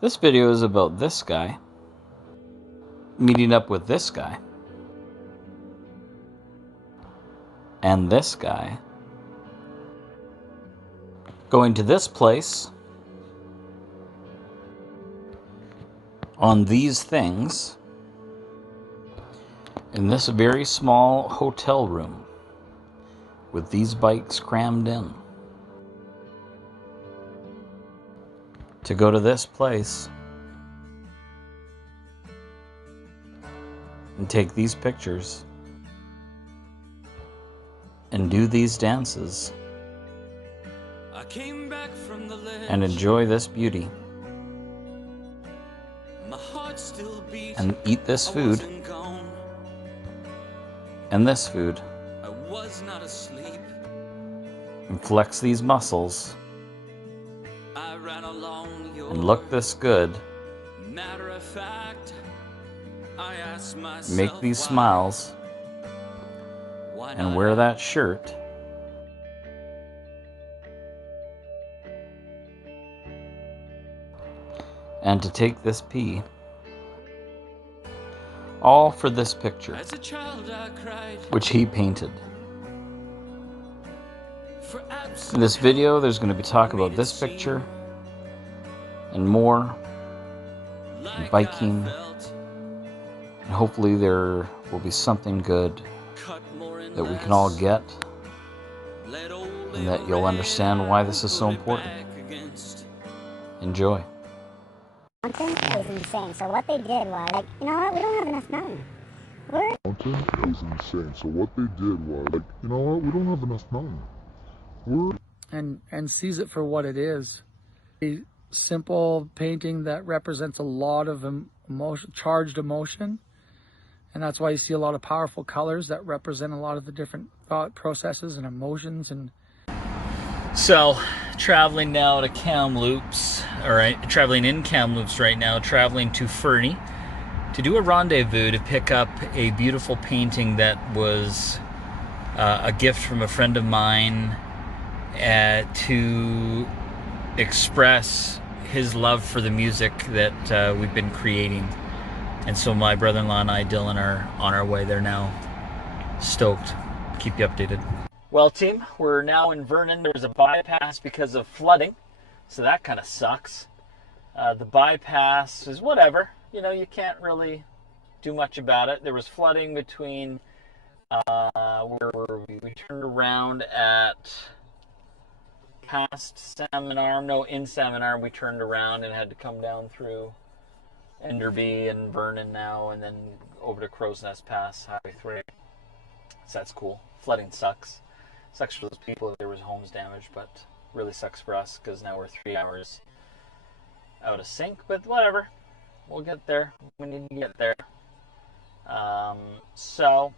This video is about this guy meeting up with this guy and this guy, going to this place on these things in this very small hotel room with these bikes crammed in, to go to this place and take these pictures and do these dances and enjoy this beauty and eat this food and this food and flex these muscles and look this good, make these smiles and wear that shirt and to take this pee, all for this picture which he painted. In this video there's going to be talk about this picture and more, and biking, and hopefully there will be something good that we can all get, and that you'll understand why this is so important. Enjoy. Mountain is insane, so what they did was, like, you know what, we don't have enough mountain. Mountain is insane, so what they did was, like, you know what, we don't have enough mountain. And sees it for what it is. A simple painting that represents a lot of emotion, charged emotion. And that's why you see a lot of powerful colors that represent a lot of the different thought processes and emotions. And so, traveling now to Kamloops, traveling in Kamloops right now, traveling to Fernie to do a rendezvous to pick up a beautiful painting that was a gift from a friend of mine to express his love for the music that we've been creating. And so my brother-in-law and I, Dylan, are on our way there now. Stoked. Keep you updated. Well, team, we're now in Vernon. There was a bypass because of flooding, so that kind of sucks. The bypass is whatever. You know, you can't really do much about it. There was flooding between where were we? We turned around at past Salmon Arm. No, in Salmon Arm we turned around and had to come down through Enderby and Vernon now, and then over to Crow's Nest Pass, Highway 3. So that's cool. Flooding sucks. Sucks for those people if there was homes damaged, but really sucks for us because now we're 3 hours out of sync, but whatever. We'll get there. We need to get there. So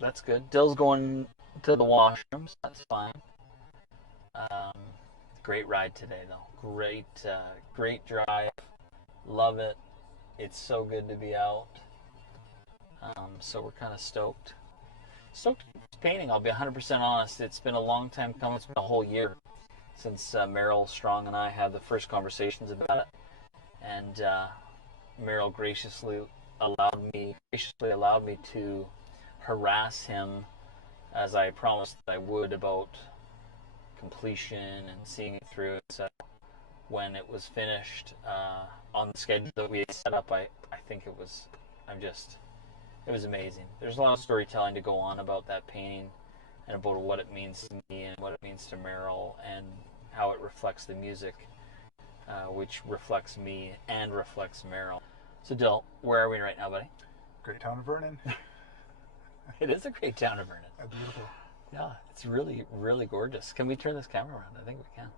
that's good. Dill's going to the washroom, so that's fine. Great ride today, though. Great drive. Love it. It's so good to be out. So we're kind of stoked. Stoked painting, I'll be 100% honest. It's been a long time coming. It's been a whole year since Meryl Strong and I had the first conversations about it. And Meryl graciously allowed me to harass him, as I promised that I would, about completion and seeing it through. So when it was finished on the schedule that we had set up, I think it was amazing. There's a lot of storytelling to go on about that painting and about what it means to me and what it means to Meryl and how it reflects the music, which reflects me and reflects Meryl. So Dill, where are we right now, buddy? Great town of Vernon. It is a great town of Vernon. Beautiful. Yeah, it's really, really gorgeous. Can we turn this camera around? I think we can.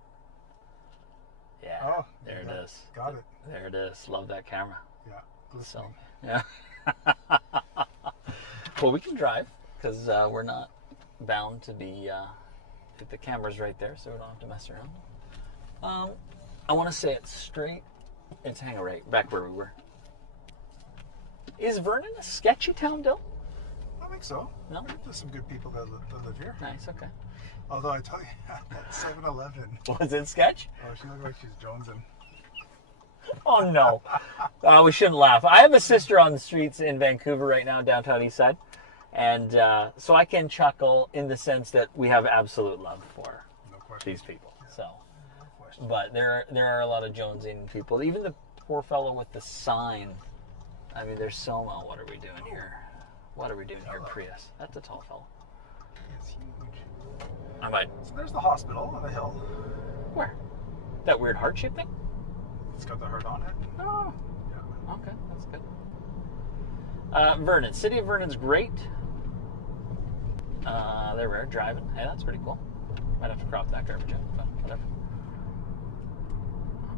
Yeah, oh, there it is. Got it. There it is. Love that camera. Yeah, listening. So, yeah. Well, we can drive because we're not bound to be. The camera's right there, so we don't have to mess around. I want to say it straight. It's hanging right back where we were. Is Vernon a sketchy town, Dill? I think so. No? There's some good people that live here. Nice, okay. Although I tell you, that 7-Eleven. Was it sketch? Oh, she looked like she's jonesing. Oh, no. We shouldn't laugh. I have a sister on the streets in Vancouver right now, downtown east side. And so I can chuckle in the sense that we have absolute love for these people. So, but there are a lot of jonesing people. Even the poor fellow with the sign. I mean, there's so much. What are we doing here? What are we doing here, Prius? That's a tall fellow. It's huge. I might. So there's the hospital on the hill. Where? That weird heart-shaped thing? It's got the heart on it. Oh. Yeah. Okay, that's good. Vernon. City of Vernon's great. There we are, driving. Hey, that's pretty cool. Might have to crop that garbage out, but whatever.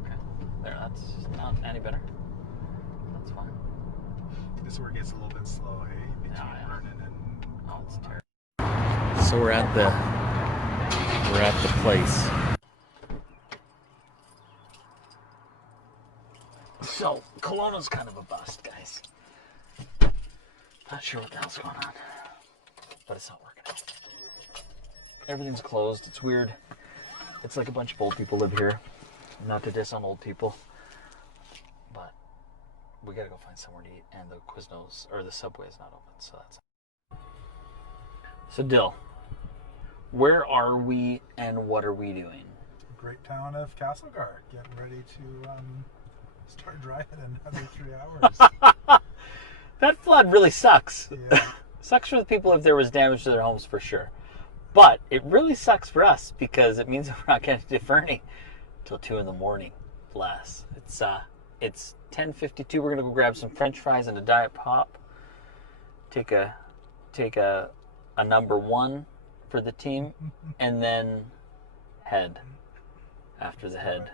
Okay. There, that's not any better. That's fine. This is where it gets a little bit slow, hey? Between Vernon and... Oh, it's terrible. So we're at the place. So, Kelowna's kind of a bust, guys. Not sure what the hell's going on. But it's not working out. Everything's closed. It's weird. It's like a bunch of old people live here. Not to diss on old people. But we gotta go find somewhere to eat. And the Quiznos, or the Subway is not open. So that's... So, Dill, where are we and what are we doing? Great town of Castlegar. Getting ready to start driving in another 3 hours. That flood really sucks. Yeah. Sucks for the people if there was damage to their homes for sure. But it really sucks for us because it means we're not getting to Fernie till 2 in the morning. Bless. It's 10:52. We're gonna go grab some French fries and a Diet Pop. Take a number 1 for the team, and then head. After the head.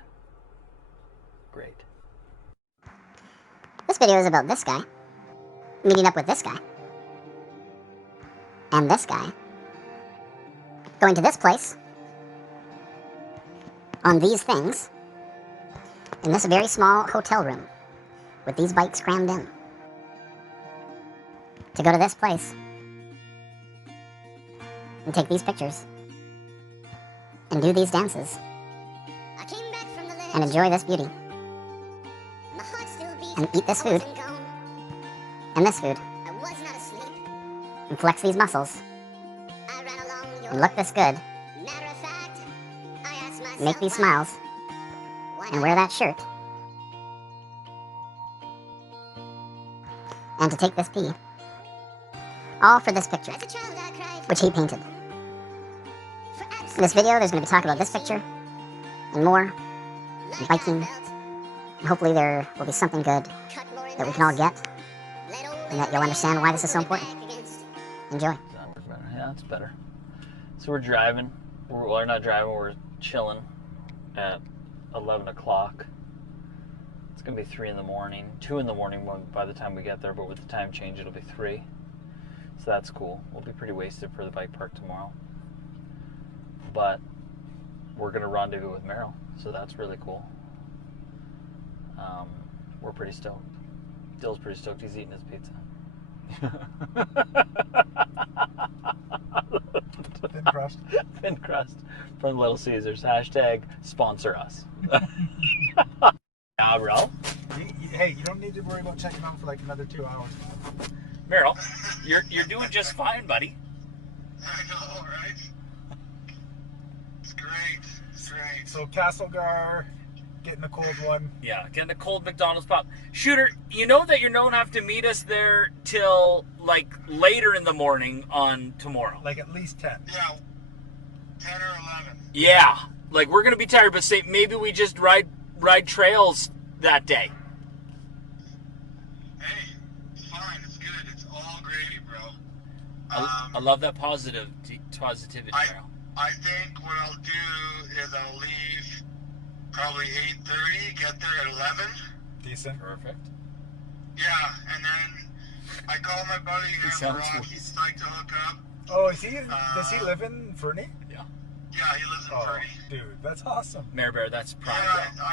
Great. This video is about this guy meeting up with this guy and this guy going to this place on these things in this very small hotel room with these bikes crammed in to go to this place and take these pictures and do these dances and enjoy this beauty and eat this food and this food and flex these muscles and look this good, make these smiles and wear that shirt and to take this pee, all for this picture which he painted. In this video there's going to be talk about this picture and more, and biking, and hopefully there will be something good that we can all get and that you'll understand why this is so important. Enjoy. Yeah, that's better. So we're driving. We're not driving, we're chilling at 11 o'clock. It's going to be 3 in the morning. 2 in the morning by the time we get there, but with the time change it'll be 3. So that's cool. We'll be pretty wasted for the bike park tomorrow. But we're going to rendezvous with Meryl, so that's really cool. We're pretty stoked. Dill's pretty stoked. He's eating his pizza. Thin crust. Thin crust from Little Caesars. Hashtag sponsor us. Yeah, bro. Hey, you don't need to worry about checking out for like another 2 hours. Meryl, you're doing just fine, buddy. I know, right? It's great. It's great. So Castlegar, getting a cold one. Yeah, getting a cold McDonald's pop. Shooter, you know that you don't have to meet us there till like later in the morning on tomorrow. Like at least 10. Yeah, 10 or 11. Yeah, like we're gonna be tired, but say maybe we just ride trails that day. Hey, it's fine. It's good. It's all gravy, bro. I love that positivity, Meryl. I think what I'll do is I'll leave probably 8:30, get there at 11. Decent. Perfect. Yeah, and then I call my buddy He here, sounds Rock. sweet. He's psyched to hook up. Oh, is he? Does he live in Fernie? Yeah. Yeah, he lives in Oh, Fernie. dude, that's awesome. Mare Bear, that's prime, Yeah, bro.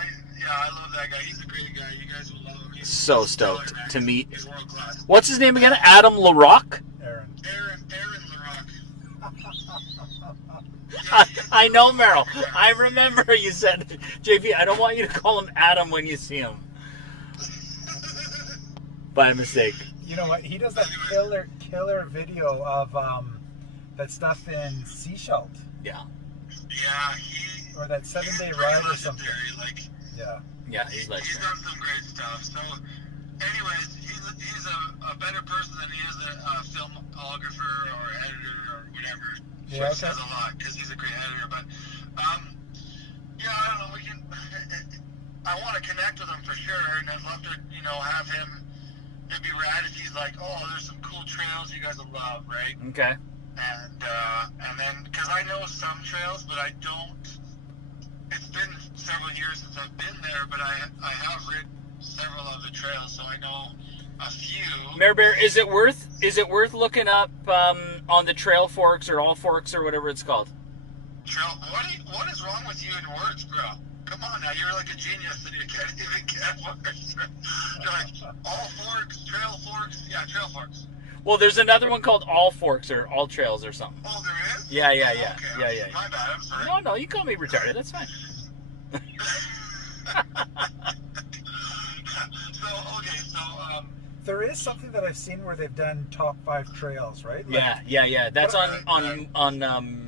I love that guy. He's a great guy. You guys will love him. He's So he's stoked stellar, man. to meet. He's world class. What's his name again? Adam LaRock? Aaron. Aaron LaRock. I know, Meryl. I remember you said, JP, I don't want you to call him Adam when you see him. by mistake. You know what? He does that killer video of that stuff in Seashelt. Yeah. Yeah, or that 7-day ride or something. Yeah. Yeah, he's like he's done some great stuff. So, anyways, he's a better person than he is a filmographer or editor or whatever. Yeah, Which says a lot because he's a great editor. But, yeah, I don't know. I want to connect with him for sure, and I'd love to, have him. It'd be rad if he's like, oh, there's some cool trails you guys will love, right? Okay. And then, because I know some trails, but I don't. It's been several years since I've been there, but I have ridden several of the trails, so I know a few. Mayor Bear, is it worth looking up on the Trail Forks or All Forks or whatever it's called? What is wrong with you in words, bro? Come on now, you're like a genius and you can't even get words. You're like, All Forks, Trail Forks, yeah, Trail Forks. Well, there's another one called All Forks or All Trails or something. Oh, there is? Yeah. Okay. Yeah. My bad, I'm sorry. No, you call me retarded. That's fine. There is something that I've seen where they've done top 5 trails, right? Like, yeah. That's on.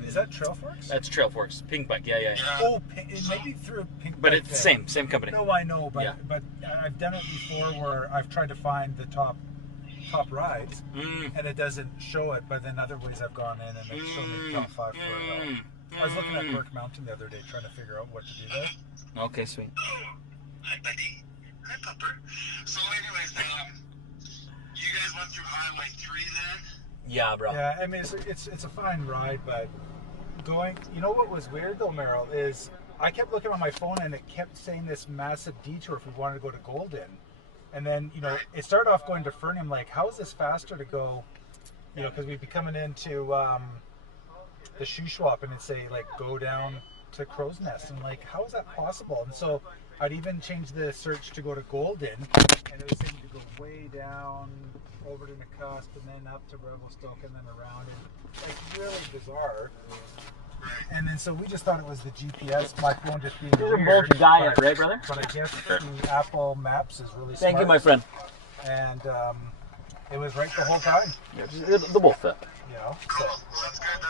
Is that Trail Forks? That's Trail Forks. Pink Bike. Yeah. Oh, maybe through Pink. But Bike it's thing. same company. No, I know, but Yeah. but I've done it before where I've tried to find the top rides, and it doesn't show it. But then other ways I've gone in and it's shown the top 5 for a while. I was looking at Burke Mountain the other day trying to figure out what to do there. Okay, sweet. Hi, buddy. Hi, Pupper. So, anyways, you guys went through Highway 3 then? Yeah, bro. Yeah, I mean it's a fine ride, but going. You know what was weird though, Merrill, is I kept looking on my phone and it kept saying this massive detour if we wanted to go to Golden, and then it started off going to Fernie. I'm like, how is this faster to go? Because we'd be coming into the Shuswap and it'd say like go down to Crow's Nest, and like how is that possible? And so I'd even change the search to go to Golden, and it was saying to go way down over to Nakusp and then up to Revelstoke and then around, and it's really bizarre. And then so we just thought it was the GPS, my phone just being You're weird. both diet, right, brother? But I guess the Apple Maps is really smart. Thank you, my friend. And it was right the whole time. The both fit. Cool. Well, that's good.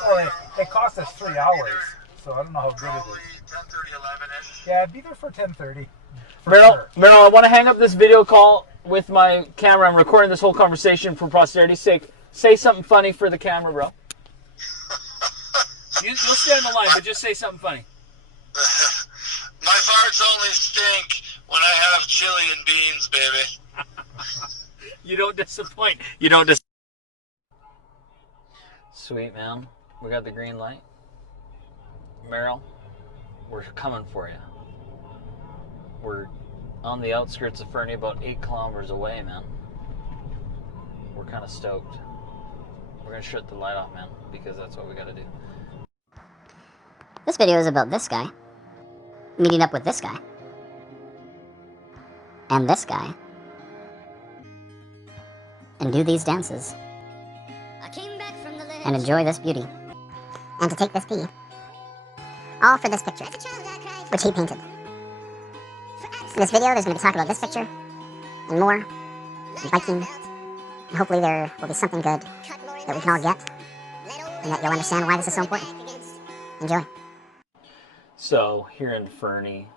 Well, it cost us 3 hours, so I don't know how good it Probably is. 10:30, 11-ish. Yeah, I'd be there for 10:30. Meryl, I want to hang up this video call with my camera. I'm recording this whole conversation for posterity's sake. Say something funny for the camera, bro. You'll stay on the line, but just say something funny. My farts only stink when I have chili and beans, baby. You don't disappoint. Sweet, man. We got the green light. Meryl, we're coming for you. We're on the outskirts of Fernie, about 8 kilometers away, man. We're kind of stoked. We're going to shut the light off, man, because that's what we got to do. This video is about this guy meeting up with this guy and this guy and do these dances and enjoy this beauty and to take this pee, all for this picture, which he painted. In this video, there's going to be talk about this picture and more, and biking, and hopefully there will be something good that we can all get, and that you'll understand why this is so important. Enjoy. So, here in Fernie,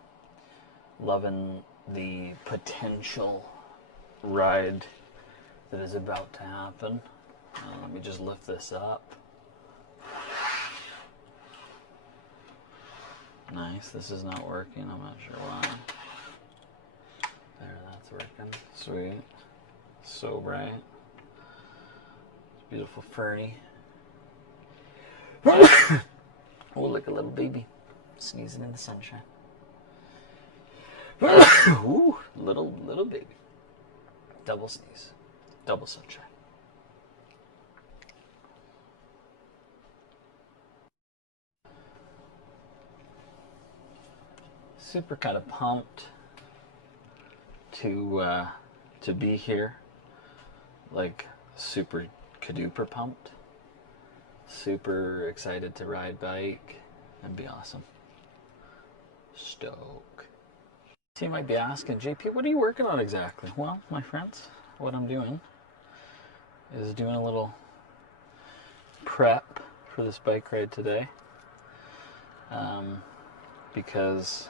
loving the potential ride that is about to happen. Let me just lift this up. Nice. This is not working. I'm not sure why. There, that's working. Sweet. So bright. Beautiful Fernie. Oh, look, a little baby sneezing in the sunshine. Ooh, little baby. Double sneeze. Double sunshine. Super kind of pumped to be here. Like super caduper pumped. Super excited to ride bike and be awesome. Stoke. So you might be asking, JP, what are you working on exactly? Well, my friends, what I'm doing is doing a little prep for this bike ride today, because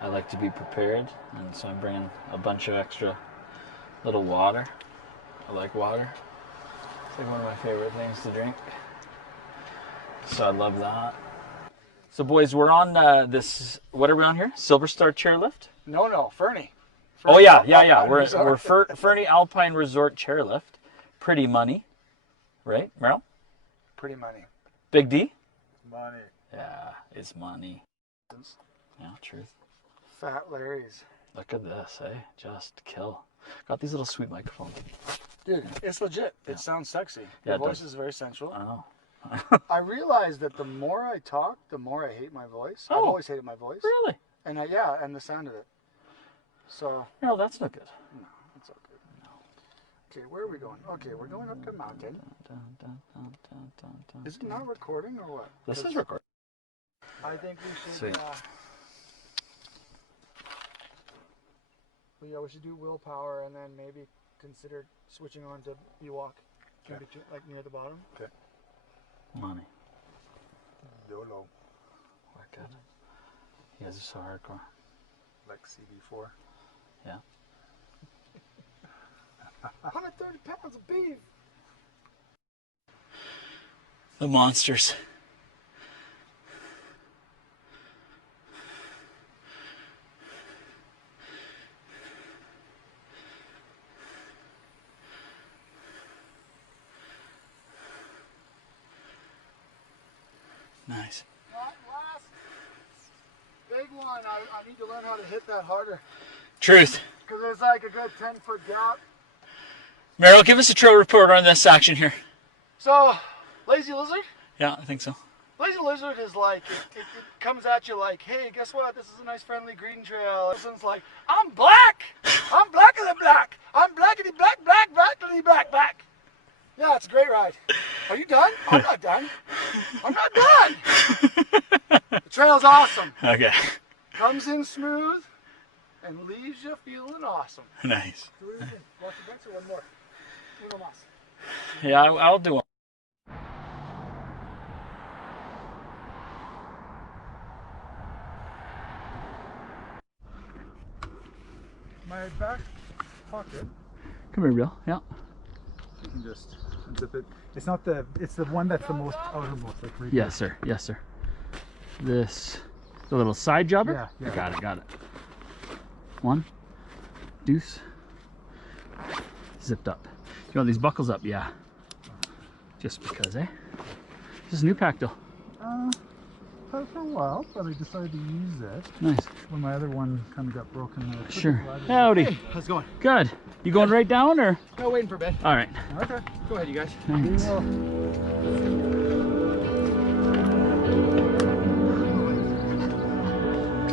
I like to be prepared, and so I'm bringing a bunch of extra little water. I like water. It's like one of my favorite things to drink. So I love that. So boys, we're on this, what are we on here? Silver Star chairlift? No, Fernie. Oh yeah. We're Fernie Alpine Resort chairlift. Pretty money, right, Meryl? Pretty money. Big D? Money. Yeah, it's money. Yeah, truth. Fat Larry's. Look at this, eh? Just kill. Got these little sweet microphones. Dude, it's legit. Yeah. It sounds sexy. Yeah, Your it voice does. is very sensual. I know. I realize that the more I talk, the more I hate my voice. I've Oh. always hated my voice. Really? And and the sound of it. So, No, that's not good. no, it's all good. No. Okay, where are we going? Okay, we're going up the mountain. Is it not recording or what? This is recording. I think we should. Sweet. We should do willpower and then maybe consider switching on to Ewok, in between, like near the bottom. Okay. Money. YOLO. We're good. You guys are so hardcore. Like CB4. Yeah. 130 pounds of beef. The monsters. Nice. Last big one. I need to learn how to hit that harder. Truth. Because there's like a good 10-foot gap. Meryl, give us a trail report on this action here. So, Lazy Lizard? Yeah, I think so. Lazy Lizard is like, it comes at you like, hey, guess what? This is a nice friendly green trail. This like, I'm black! I'm blacker than black! I'm blackity black, black, blackity black, black! Yeah, it's a great ride. Are you done? I'm not done. I'm not done! The trail's awesome. Okay. Comes in smooth and leaves you feeling awesome. Nice. So what do you think? Watch the bets or one more? Uno más. Yeah, I'll do one. My back pocket. Come here, Bill. Yeah. You can just zip it. It's not it's the one that's the most outermost. Like right Yes, sir. Yes, sir. This, the little side jobber? Yeah, yeah. Got it. One, deuce, zipped up. You want these buckles up? Yeah. Just because, eh? This is a new pack, though. Had it for a while, but I decided to use it Nice. when my other one kind of got broken. Sure. Howdy. Hey, how's it going? Good. You going right down, or? No, waiting for bed. All right. Okay, go ahead, you guys. Thanks.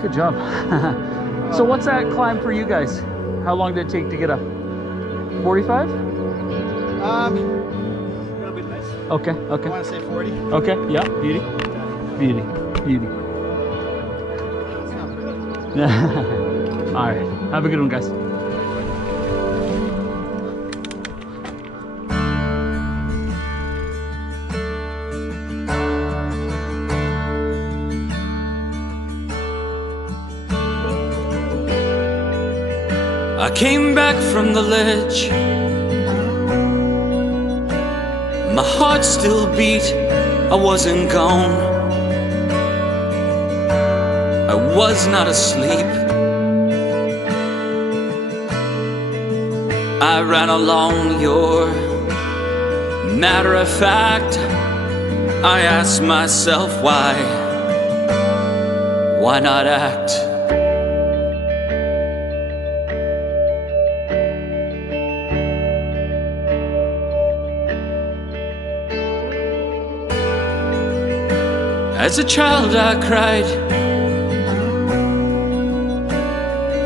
Good job. So what's that climb for you guys? How long did it take to get up? 45? A little bit less. Okay. I want to say 40. Okay. Yeah. Beauty. It's not pretty. All right. Have a good one, guys. I came back from the ledge. My heart still beat, I wasn't gone. I was not asleep. I ran along your matter of fact. I asked myself why not act? As a child I cried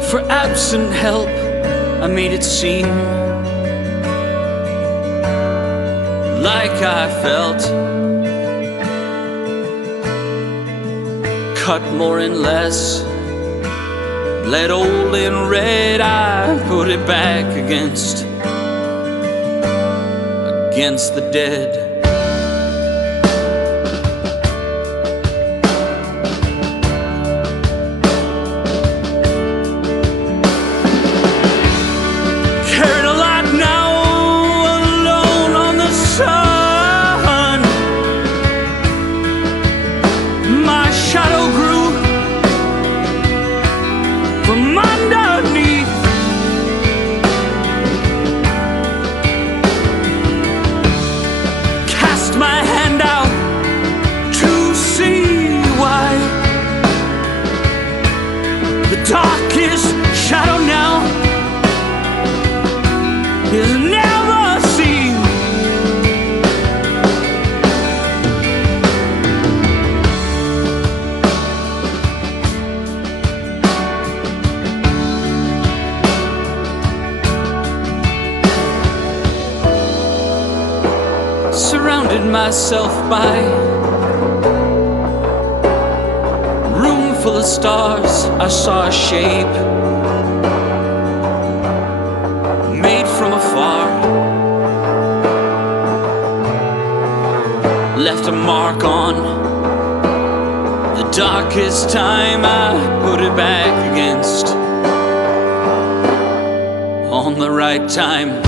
for absent help. I made it seem like I felt cut more and less Let old and red eye put it back against the dead. Carried a lot now, alone on the sun. My shadow grew from underneath. Cast my hand out to see why the darkest shadow now is never seen. Surrounded myself by room full of stars. I saw a shape made from afar, left a mark on the darkest time. I put it back against on the right time.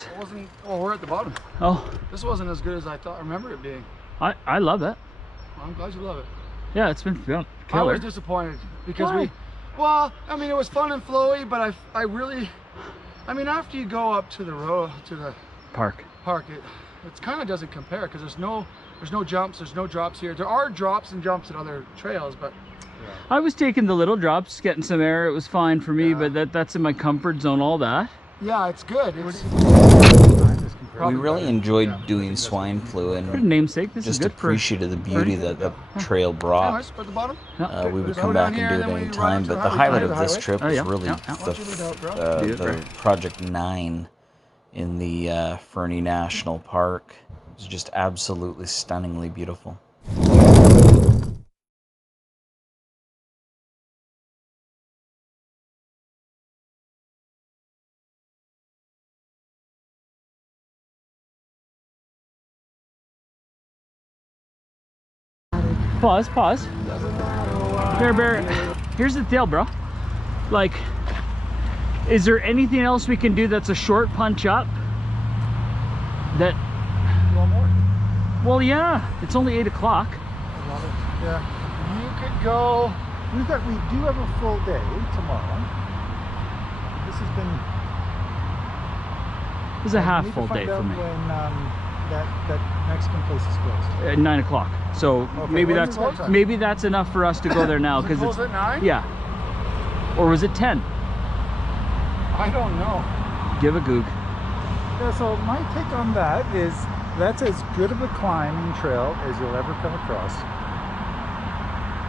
It wasn't. Oh, we're at the bottom. Oh, This wasn't as good as I remember it being. I love it. Well, I'm glad you love it. Yeah, it's been killer. I was disappointed because Why? well, I mean, it was fun and flowy, but I really, I mean, after you go up to the Park. it kind of doesn't compare because there's no jumps, there's no drops here. There are drops and jumps at other trails, but I was taking the little drops, getting some air. It was fine for me, but that's in my comfort zone, all that. yeah, it's good. It's We really enjoyed doing swine flu For and namesake, this is just good for... appreciated the beauty that the trail brought. Anyways, we're at the bottom. We would Just come go down back here, and do then it we any run time, up to but the the highway. highlight of this trip Oh, was yeah, really yeah, yeah. the Project 9 in the Fernie National Park. It was just absolutely stunningly beautiful. Pause. Bear. Here's the deal, bro. Like, is there anything else we can do that's a short punch up? That... One more. Well, yeah. It's only 8 o'clock. I love it. Yeah. You could go. We do have a full day tomorrow. This has been. It was a half we need full to day find for out me. When that Mexican place is closed. At 9 o'clock. So Okay, maybe when that's is it closed? maybe that's enough for us to go there now, because Close at 9? yeah. Or was it 10? I don't know. Give a goog. Yeah, so my take on that is that's as good of a climbing trail as you'll ever come across.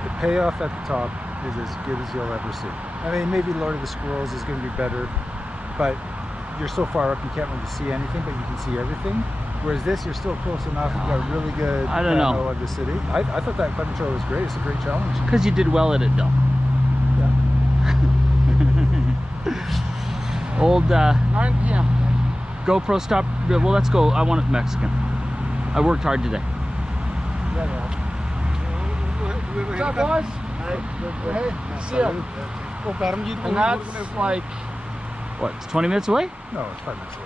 The payoff at the top is as good as you'll ever see. I mean, maybe Lord of the Squirrels is going to be better, but you're so far up you can't really see anything, but you can see everything. Whereas this, you're still close enough. You've got a really good I don't know. of the city. I thought that climbing trail was great. It's a great challenge. Because you did well at it, though. Yeah. Old 9 p.m. GoPro stop. Well, let's go. I want it Mexican. I worked hard today. What's up, boys? Hey, see ya. And that's like, What? It's 20 minutes away? No, it's 5 minutes away.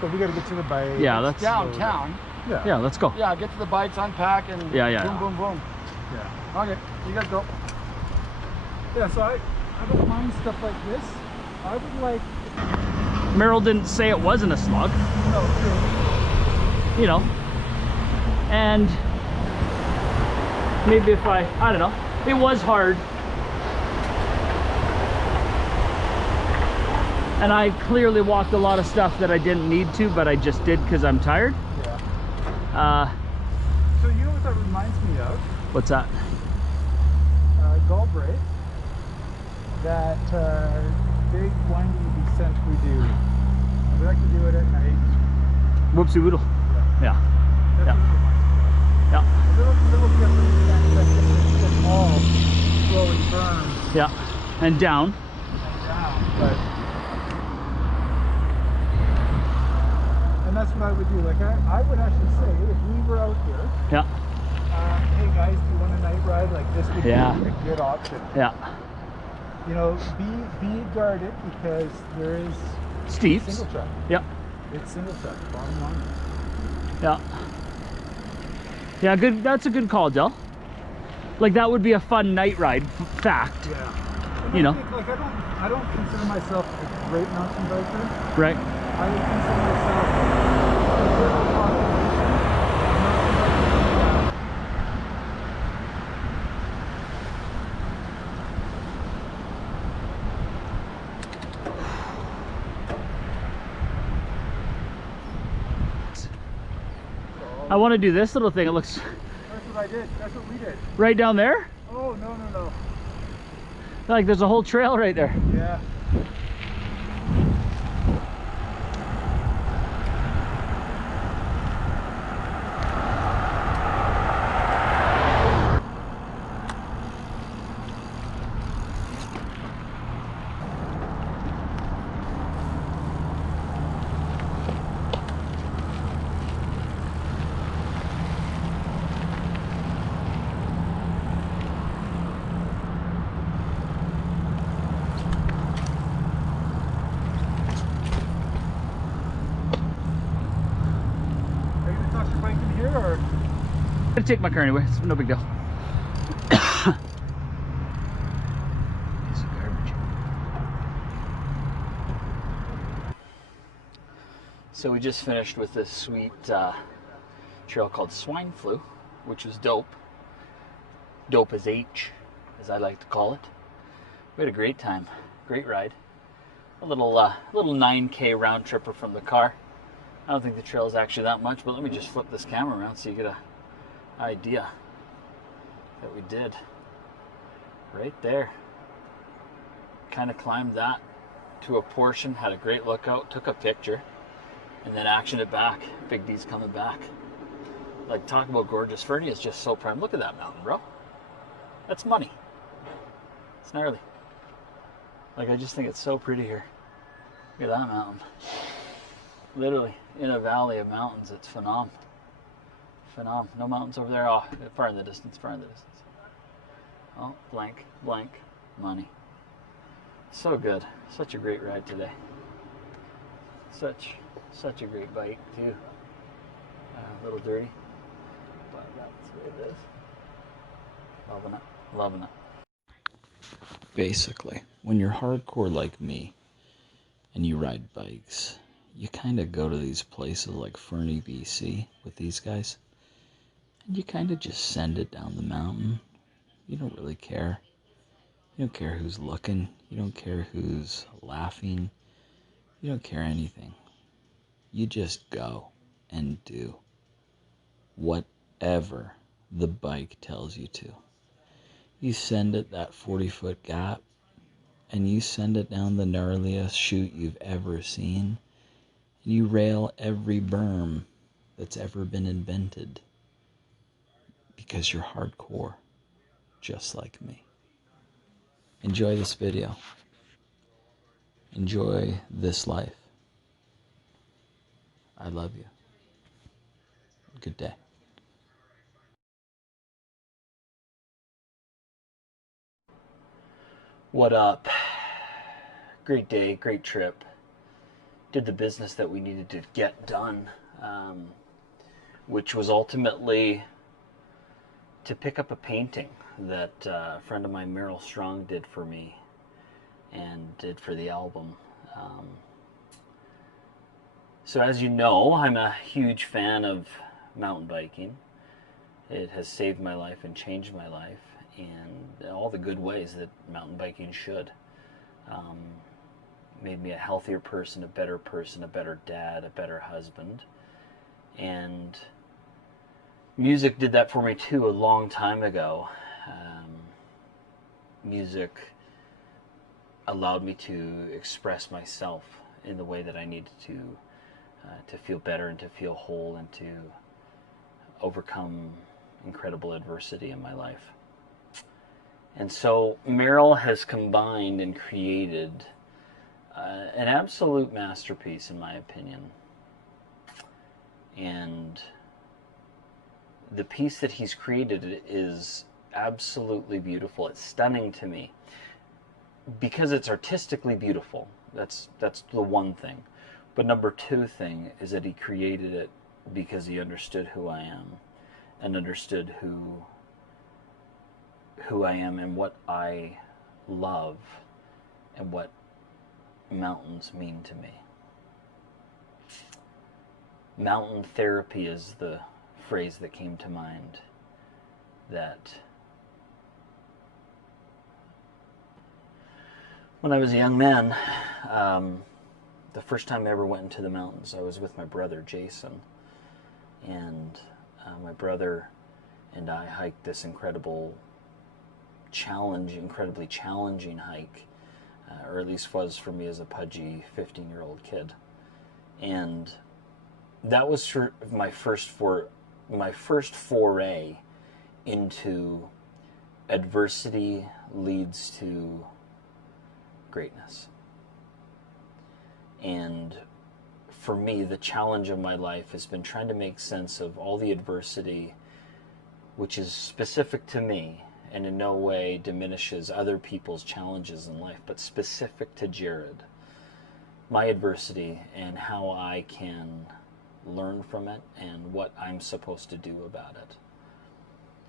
But we got to get to the bike. Yeah, that's downtown. Yeah, let's go. Yeah, get to the bikes, unpack, and Yeah. boom, boom, boom. Yeah. Okay, you guys go. Yeah, so I don't mind stuff like this. I would like... Merrill didn't say it wasn't a slog, No, true. you know. And maybe if I don't know. It was hard. And I clearly walked a lot of stuff that I didn't need to, but I just did because I'm tired. Yeah. So you know what that reminds me of? What's that? Galbraith. That big winding descent we do. We like to do it at night. Whoopsie Woodle. Yeah. That's Yeah. what it reminds me of. Yeah. A little different than just a small flowing berm. Yeah. And down. And down, but and that's what I would do. Like I would actually say if we were out here, Yeah. Hey guys, do you want a night ride? Like this would be a good option. Yeah. You know, be guarded because there is Steeps. single track. Yeah. It's single track, bottom line. Yeah. Yeah, good. That's a good call, Del. Like that would be a fun night ride. Fact. Yeah. And You know. think, like I don't consider myself a great mountain biker. Right. I would consider myself a good mountain biker. I want to do this little thing. It looks That's what I did. That's what we did. right down there. Oh, no. Like there's a whole trail right there. Yeah. Are you gonna toss your bike in here or? I'm gonna take my car anyway. It's no big deal. Piece of garbage. So we just finished with this sweet trail called Swine Flu, which was dope. Dope as H, as I like to call it. We had a great time, great ride. A little 9K round tripper from the car. I don't think the trail is actually that much, but let me just flip this camera around so you get an idea that we did. Right there. Kind of climbed that to a portion, had a great lookout, took a picture, and then actioned it back. Big D's coming back. Like, talk about gorgeous. Fernie is just so prime. Look at that mountain, bro. That's money. It's gnarly. Like, I just think it's so pretty here. Look at that mountain. Literally, in a valley of mountains, it's phenom. Phenom. No mountains over there. Oh, far in the distance, far in the distance. Oh, blank, blank, money. So good. Such a great ride today. Such a great bike, too. A little dirty, but that's the way it is. Loving it. Loving it. Basically, when you're hardcore like me and you ride bikes, you kind of go to these places like Fernie BC with these guys, and you kind of just send it down the mountain. You don't really care. You don't care who's looking. You don't care who's laughing. You don't care anything. You just go and do whatever the bike tells you to. You send it that 40-foot gap, and you send it down the gnarliest chute you've ever seen, and you rail every berm that's ever been invented, because you're hardcore, just like me. Enjoy this video. Enjoy this life. I love you. Good day. What up? Great day, great trip. Did the business that we needed to get done, which was ultimately to pick up a painting that a friend of mine, Meryl Strong, did for me and did for the album. So as you know, I'm a huge fan of mountain biking. It has saved my life and changed my life in all the good ways that mountain biking should. made me a healthier person, a better dad, a better husband. And music did that for me too a long time ago. Music allowed me to express myself in the way that I needed to feel better and to feel whole and to overcome incredible adversity in my life. And so Merrill has combined and created an absolute masterpiece, in my opinion. And the piece that he's created is absolutely beautiful. It's stunning to me because it's artistically beautiful. That's the one thing. But number two thing is that he created it because he understood who I am and understood who I am and what I love and what mountains mean to me. Mountain therapy is the phrase that came to mind. That when I was a young man, the first time I ever went into the mountains, I was with my brother Jason, and my brother and I hiked this incredibly challenging hike, or at least was for me as a pudgy 15-year-old kid. And that was my first foray into adversity leads to greatness. And for me, the challenge of my life has been trying to make sense of all the adversity which is specific to me and in no way diminishes other people's challenges in life, but specific to Jared. My adversity and how I can learn from it and what I'm supposed to do about it.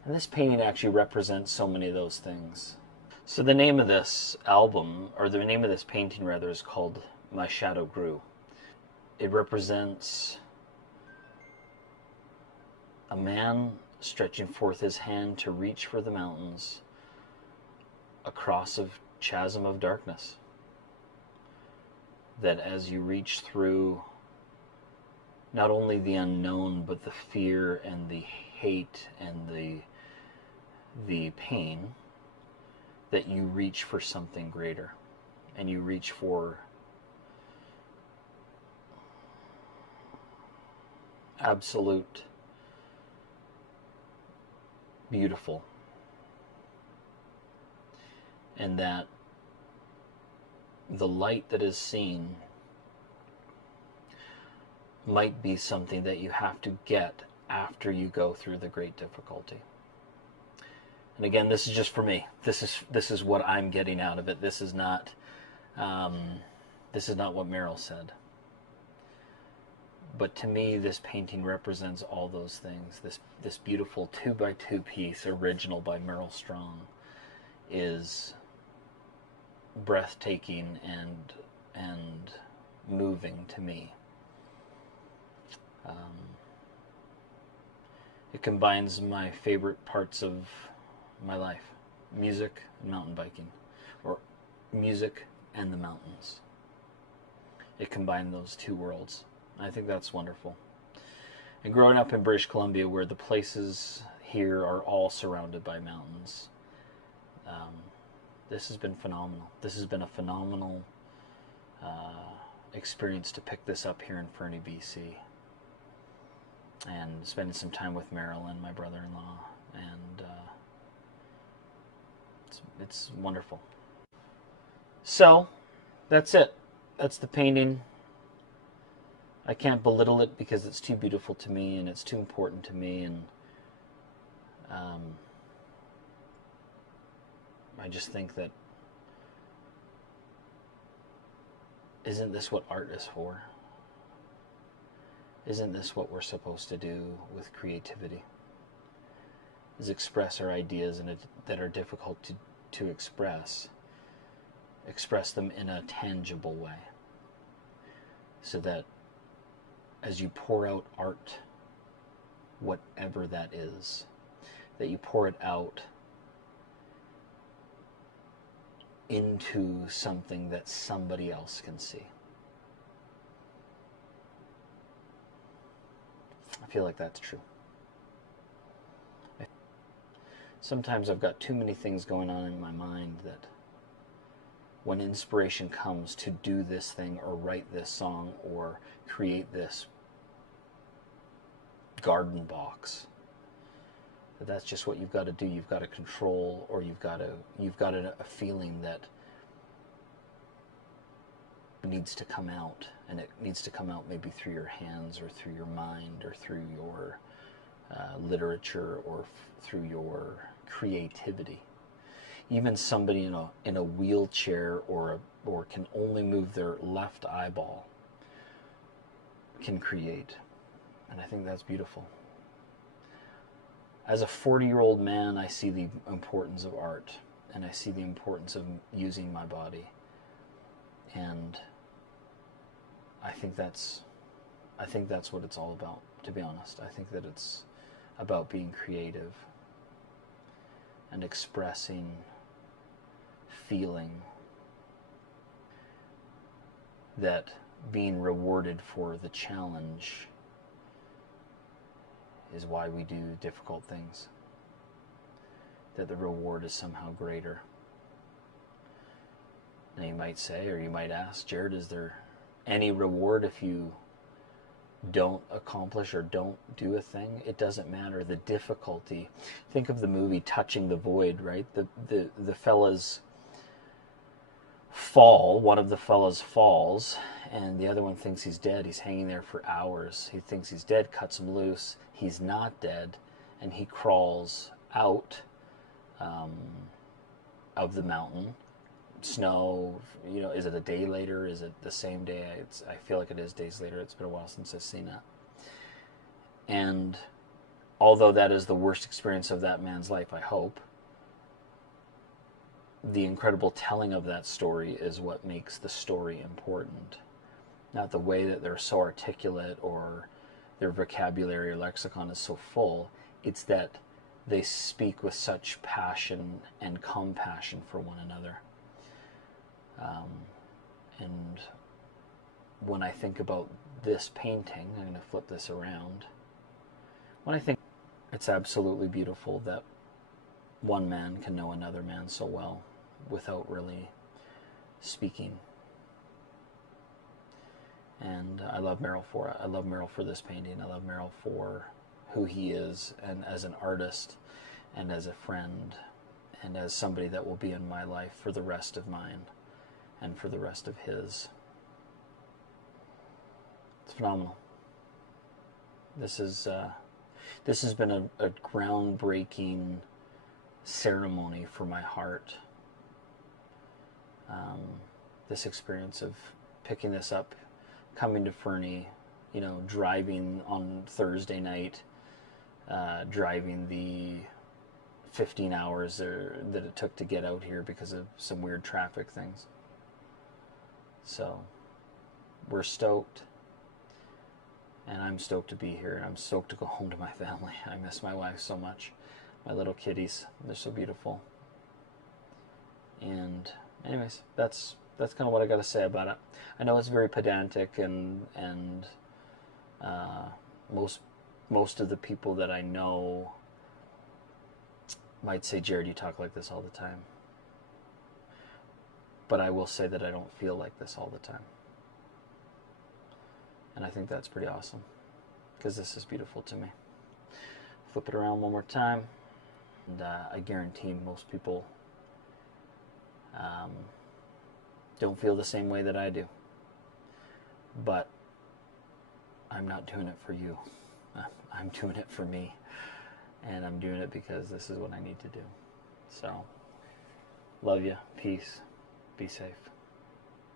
And this painting actually represents so many of those things. So the name of this album, or the name of this painting rather, is called My Shadow Grew. It represents a man stretching forth his hand to reach for the mountains across a chasm of darkness. That as you reach through not only the unknown, but the fear and the hate and the pain, that you reach for something greater, and you reach for absolute beautiful, and that the light that is seen might be something that you have to get after you go through the great difficulty. And again, this is just for me. This is what I'm getting out of it. This is not what Merrill said. But to me, this painting represents all those things. This beautiful 2x2 piece, original by Merrill Strong, is breathtaking and moving to me. It combines my favorite parts of my life, music and mountain biking, or music and the mountains. It combined those two worlds. I think that's wonderful. And growing up in British Columbia, where the places here are all surrounded by mountains, this has been phenomenal. This has been a phenomenal experience to pick this up here in Fernie BC, and spending some time with Merrill and my brother-in-law, and it's wonderful. So that's it. That's the painting. I can't belittle it because it's too beautiful to me and it's too important to me, and I just think that, isn't this what art is for? Isn't this what we're supposed to do with creativity? Is express our ideas that are difficult to express them in a tangible way, so that as you pour out art, whatever that is, that you pour it out into something that somebody else can see. I feel like that's true. Sometimes I've got too many things going on in my mind that when inspiration comes to do this thing or write this song or create this garden box, that's just what you've got to do. You've got to control, or you've got a feeling that needs to come out, and it needs to come out maybe through your hands or through your mind or through your literature or through your creativity. Even somebody in a wheelchair or can only move their left eyeball can create, and I think that's beautiful. As a 40-year-old man, I see the importance of art, and I see the importance of using my body, and I think that's what it's all about, to be honest. I think that it's about being creative and expressing, feeling, that being rewarded for the challenge is why we do difficult things, that the reward is somehow greater. And you might say, or you might ask, Jared, is there any reward if you don't accomplish or don't do a thing? It doesn't matter. The difficulty. Think of the movie Touching the Void, right? The fellas fall. One of the fellas falls, and the other one thinks he's dead. He's hanging there for hours. He thinks he's dead, cuts him loose. He's not dead, and he crawls out of the mountain. Snow, is it a day later? Is it the same day? I feel like it is days later. It's been a while since I've seen that. And although that is the worst experience of that man's life, I hope, the incredible telling of that story is what makes the story important. Not the way that they're so articulate or their vocabulary or lexicon is so full. It's that they speak with such passion and compassion for one another. And when I think about this painting, I'm going to flip this around. When I think, it's absolutely beautiful that one man can know another man so well without really speaking. And I love Merrill for it. I love Merrill for this painting. I love Merrill for who he is, and as an artist, and as a friend, and as somebody that will be in my life for the rest of mine, and for the rest of his. It's phenomenal. This has been a groundbreaking ceremony for my heart. This experience of picking this up, coming to Fernie, driving on Thursday night, driving the 15 hours that it took to get out here because of some weird traffic things. So we're stoked, and I'm stoked to be here, and I'm stoked to go home to my family. I miss my wife so much. My little kitties, they're so beautiful. And anyways, that's kind of what I got to say about it. I know it's very pedantic, and most of the people that I know might say, Jared, you talk like this all the time. But I will say that I don't feel like this all the time. And I think that's pretty awesome, because this is beautiful to me. Flip it around one more time, and I guarantee most people don't feel the same way that I do. But I'm not doing it for you. I'm doing it for me. And I'm doing it because this is what I need to do. So, love you. Peace. Be safe.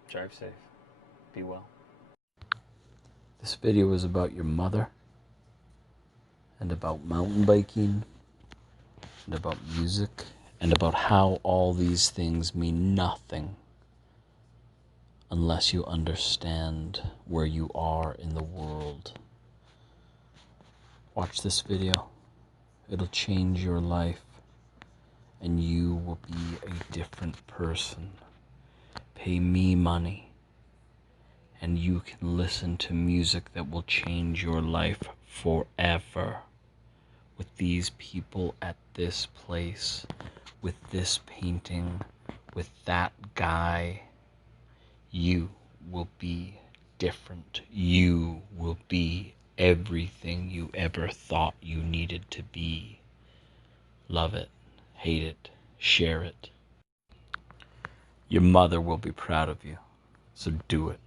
Drive safe. Be well. This video is about your mother, and about mountain biking, and about music, and about how all these things mean nothing unless you understand where you are in the world. Watch this video. It'll change your life, and you will be a different person. Pay me money, and you can listen to music that will change your life forever. With these people at this place, with this painting, with that guy, you will be different. You will be everything you ever thought you needed to be. Love it, hate it, share it. Your mother will be proud of you, so do it.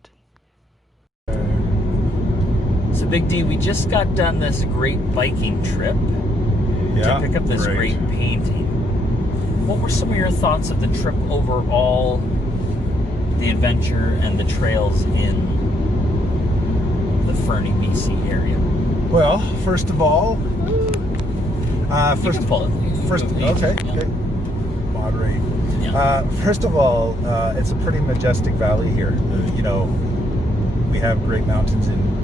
So Big D, we just got done this great biking trip to pick up this great painting. What were some of your thoughts of the trip overall, the adventure, and the trails in the Fernie BC area? Well, first of all, moderate. Yeah. First of all, it's a pretty majestic valley here. You know, we have great mountains in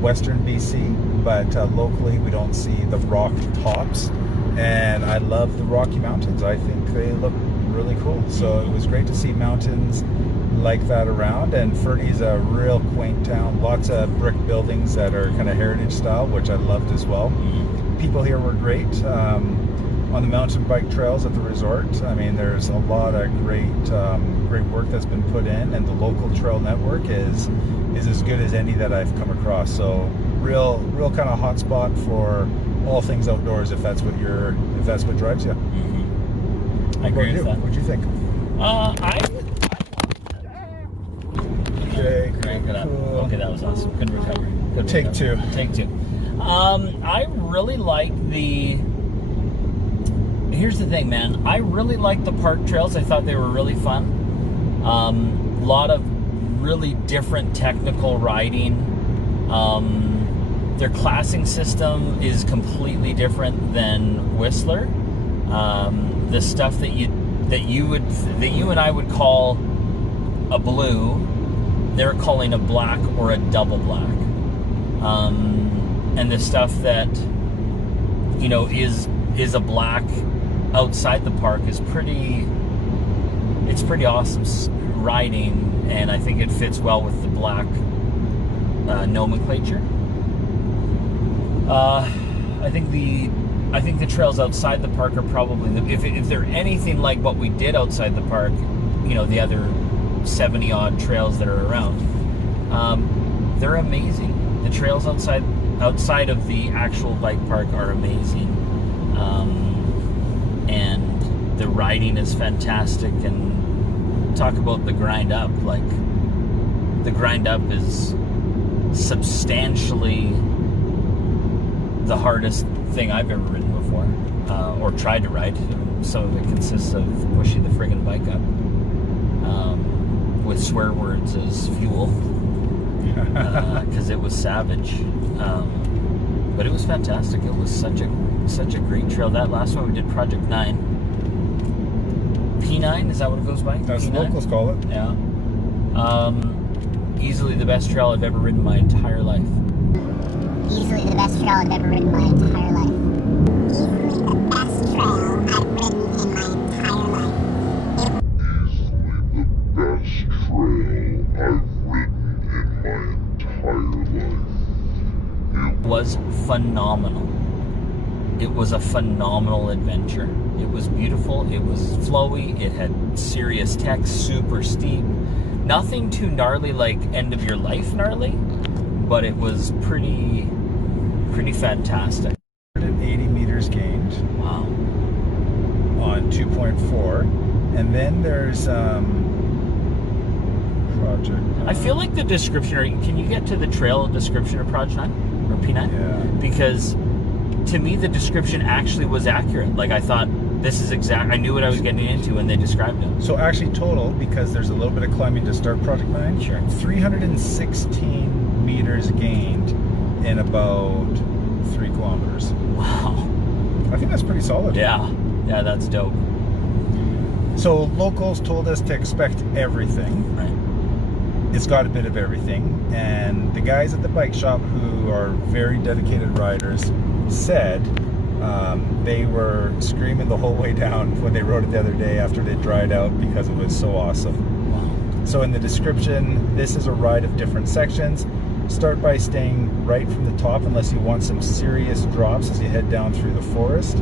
western BC, but locally we don't see the rock tops, and I love the Rocky Mountains. I think they look really cool, so it was great to see mountains like that around. And Fernie's a real quaint town, lots of brick buildings that are kind of heritage style, which I loved as well. People here were great. On the mountain bike trails at the resort, I mean, there's a lot of great work that's been put in, and the local trail network is as good as any that I've come across. So real kind of hot spot for all things outdoors, if that's what drives you. I agree with that. What'd you think? Okay, cool. Okay, that was awesome. Good recovery. Good Take recovery. two. Take two. I really like the. Here's the thing, man. I really like the park trails. I thought they were really fun. A lot of really different technical riding. Their classing system is completely different than Whistler. The stuff that you and I would call a blue, they're calling a black or a double black. And the stuff that is a black outside the park is pretty awesome riding, and I think it fits well with the black nomenclature. I think the trails outside the park are probably if they're anything like what we did outside the park, the other 70 odd trails that are around, they're amazing. The trails outside of the actual bike park are amazing. And the riding is fantastic. And talk about the grind up, like the grind up is substantially the hardest thing I've ever ridden before, or tried to ride. Some of it consists of pushing the friggin' bike up with swear words as fuel, because it was savage. But it was fantastic. It was such a great trail. That last one we did, Project 9. P9, is that what it goes by? That's what locals call it. Yeah. Easily the best trail I've ever ridden my entire life. Easily the best trail I've ever ridden my entire life. Easily the best trail I've ridden in my entire life. Easily the best trail I've ridden in my entire life. It was phenomenal. It was a phenomenal adventure. It was beautiful. It was flowy. It had serious tech, super steep. Nothing too gnarly like end of your life gnarly, but it was pretty fantastic. 180 meters gained. Wow. On 2.4, and then there's Project 9. I feel like the description, can you get to the trail description of Project 9 or P9? Yeah. Because to me the description actually was accurate. Like I thought this is exact. I knew what I was getting into when they described it. So actually total, because there's a little bit of climbing to start Project 9, Sure. 316 meters gained in about 3 kilometers. Wow. I think that's pretty solid. Yeah, that's dope. So locals told us to expect everything. Right. It's got a bit of everything, and the guys at the bike shop, who are very dedicated riders, said they were screaming the whole way down when they rode it the other day after they dried out because it was so awesome. Wow. So in the description, this is a ride of different sections. Start by staying right from the top unless you want some serious drops as you head down through the forest.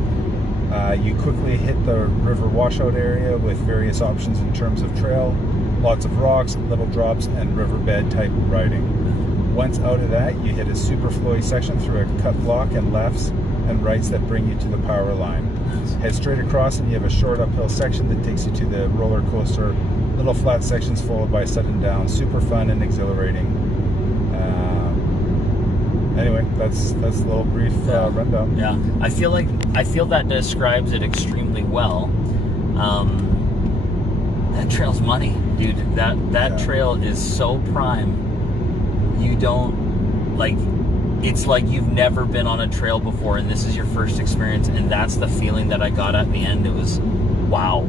You quickly hit the river washout area with various options in terms of trail, lots of rocks, little drops, and riverbed type riding. Once out of that, you hit a super flowy section through a cut block and lefts and rights that bring you to the power line. Head straight across and you have a short uphill section that takes you to the roller coaster, little flat sections followed by sudden down. Super fun and exhilarating. Anyway, that's a little brief rundown. Yeah, I feel that describes it extremely well. That trail's money, dude. That trail is so prime. You don't like. It's like you've never been on a trail before, and this is your first experience, and that's the feeling that I got at the end. It was, wow.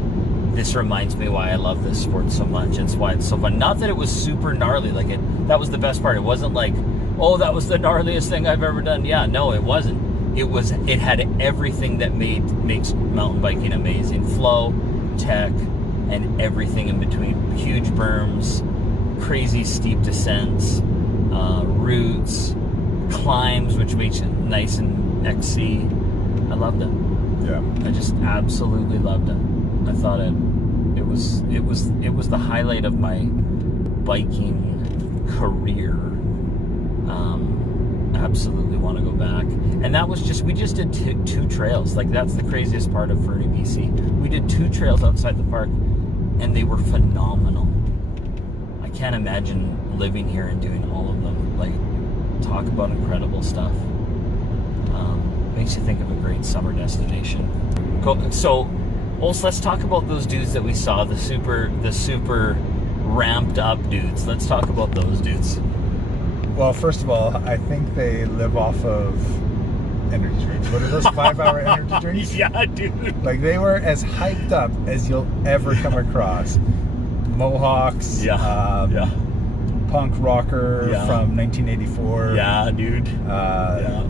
This reminds me why I love this sport so much. It's why it's so fun. Not that it was super gnarly. That was the best part. It wasn't like, oh, that was the gnarliest thing I've ever done. Yeah, no, it wasn't. It had everything that makes mountain biking amazing. Flow, tech, and everything in between. Huge berms, crazy steep descents, routes, climbs, which makes it nice and XC. I loved it. Yeah. I just absolutely loved it. I thought it was the highlight of my biking career. Absolutely want to go back. And that was we just did two trails. Like, that's the craziest part of Fernie BC. We did 2 trails outside the park, and they were phenomenal. I can't imagine living here and doing all of them. Like, talk about incredible stuff. Makes you think of a great summer destination. So, also, let's talk about those dudes that we saw, the super ramped up dudes. Let's talk about those dudes. Well, first of all, I think they live off of energy drinks. What are those 5-hour energy drinks? Yeah, dude. Like, they were as hyped up as you'll ever come across. Mohawks, yeah. punk rocker from 1984. Yeah, dude.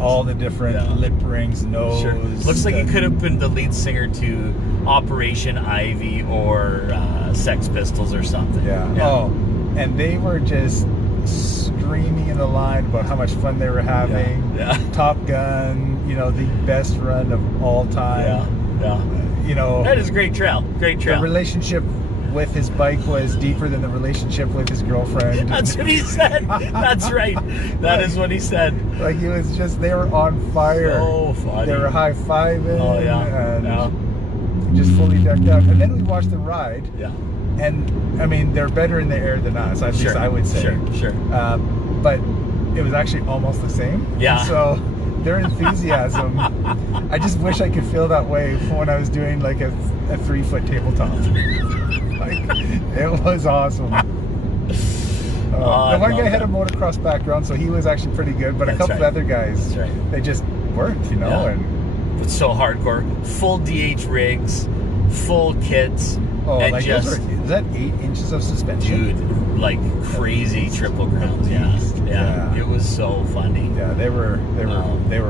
All the different lip rings, nose. Sure. Looks like he could have been the lead singer to Operation Ivy or Sex Pistols or something. Yeah. Oh, and they were just screaming in the line about how much fun they were having. Yeah. Top Gun, the best run of all time. Yeah. That is a great trail. Great trail. The relationship with his bike was deeper than the relationship with his girlfriend. That's what he said. That's right. That is what he said. Like, he was they were on fire. So funny. They were high-fiving. Oh, yeah. And just fully decked out. And then we watched the ride. Yeah. And, I mean, they're better in the air than us, at least I would say. Sure. But it was actually almost the same. Yeah. And so their enthusiasm, I just wish I could feel that way when I was doing like a 3-foot tabletop. Like, it was awesome. The one guy had a motocross background, so he was actually pretty good, but a couple of other guys, they just weren't, and it's so hardcore. Full DH rigs, full kits. Oh, and like just, is that 8 inches of suspension? Dude, like crazy triple crowns. Yeah. It was so funny. Yeah, they were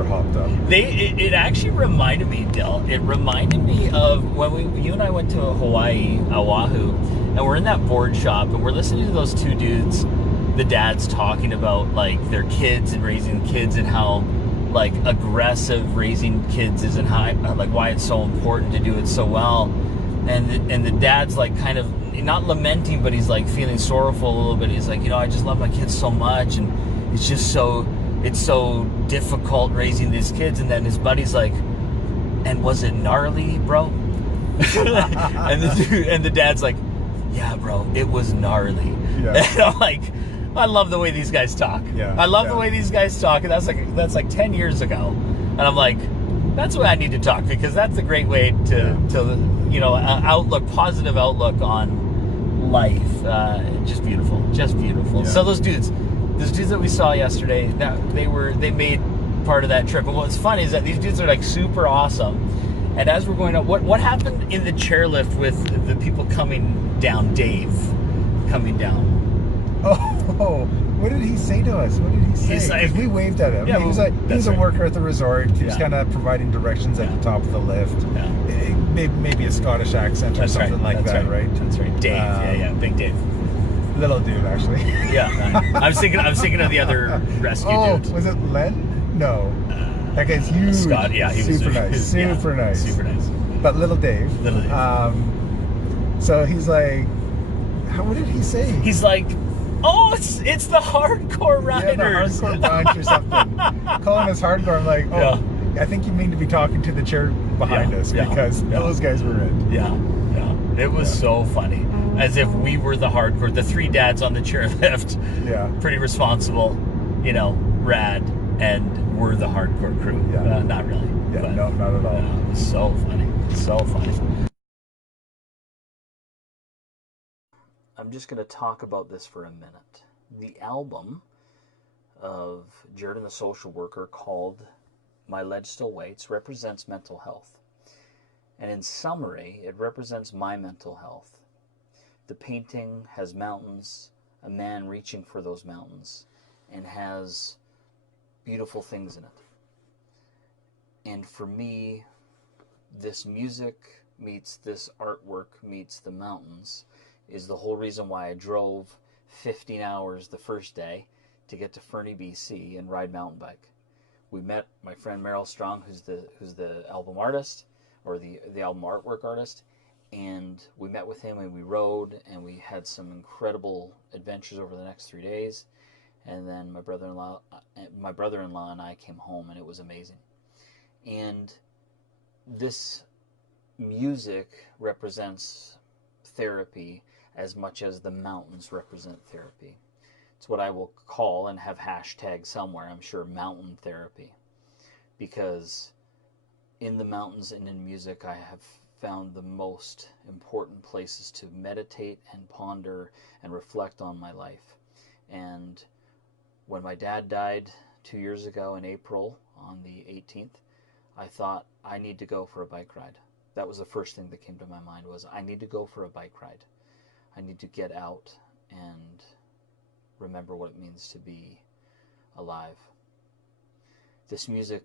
hopped up. It actually reminded me, Del. It reminded me of when you and I went to Hawaii, Oahu, and we're in that board shop and we're listening to those 2 dudes, the dads, talking about like their kids and raising kids and how like aggressive raising kids is and how like why it's so important to do it so well. And the dad's like kind of not lamenting, but he's like feeling sorrowful a little bit. He's like, I just love my kids so much, and it's just so difficult raising these kids. And then his buddy's like, and was it gnarly, bro? and the dad's like, yeah, bro, it was gnarly. Yeah. And I'm like, I love the way these guys talk. Yeah. I love the way these guys talk, and that's like 10 years ago. And I'm like, that's the way I need to talk, because that's a great way to positive outlook on life. Just beautiful. Yeah. So those dudes that we saw yesterday, they made part of that trip. And what's funny is that these dudes are like super awesome. And as we're going up, what happened in the chairlift with the people coming down? Dave coming down. Oh, what did he say to us? What did he say? He's like, we waved at him. Yeah, he was a worker at the resort. He was kind of providing directions at the top of the lift. Yeah. Maybe a Scottish accent or something like that, right? That's right. Dave. Big Dave. Little dude, actually. Yeah, I was thinking of the other rescue dude. Was it Len? No. That guy's huge. Scott, yeah, he was super nice. Super nice. Super nice. But little Dave. Little Dave. So he's like, what did he say? He's like, oh, it's the hardcore riders. Yeah, the hardcore bunch or something. Calling us hardcore. I'm like, oh, yeah. I think you mean to be talking to the chair behind us because those guys were it. Yeah. It was so funny. As if we were the hardcore, the three dads on the chairlift. Yeah. Pretty responsible, rad, and we're the hardcore crew. Yeah. Not really. Yeah, but, no, not at all. It was so funny. So funny. I'm just going to talk about this for a minute. The album of Jared and the Social Worker, called My Ledge Still Waits, represents mental health. And in summary, it represents my mental health. The painting has mountains, a man reaching for those mountains, and has beautiful things in it. And for me, this music meets this artwork meets the mountains is the whole reason why I drove 15 hours the first day to get to Fernie BC and ride mountain bike. We met my friend Merrill Strong, who's the album artist, or the album artwork artist, and we met with him and we rode and we had some incredible adventures over the next 3 days. And then my brother-in-law and I came home, and it was amazing. And this music represents therapy as much as the mountains represent therapy. It's what I will call, and have hashtag somewhere, I'm sure, mountain therapy. Because in the mountains and in music, I have found the most important places to meditate and ponder and reflect on my life. And when my dad died 2 years ago in April, on the 18th, I thought, I need to go for a bike ride. That was the first thing that came to my mind, was I need to go for a bike ride. I need to get out and remember what it means to be alive. This music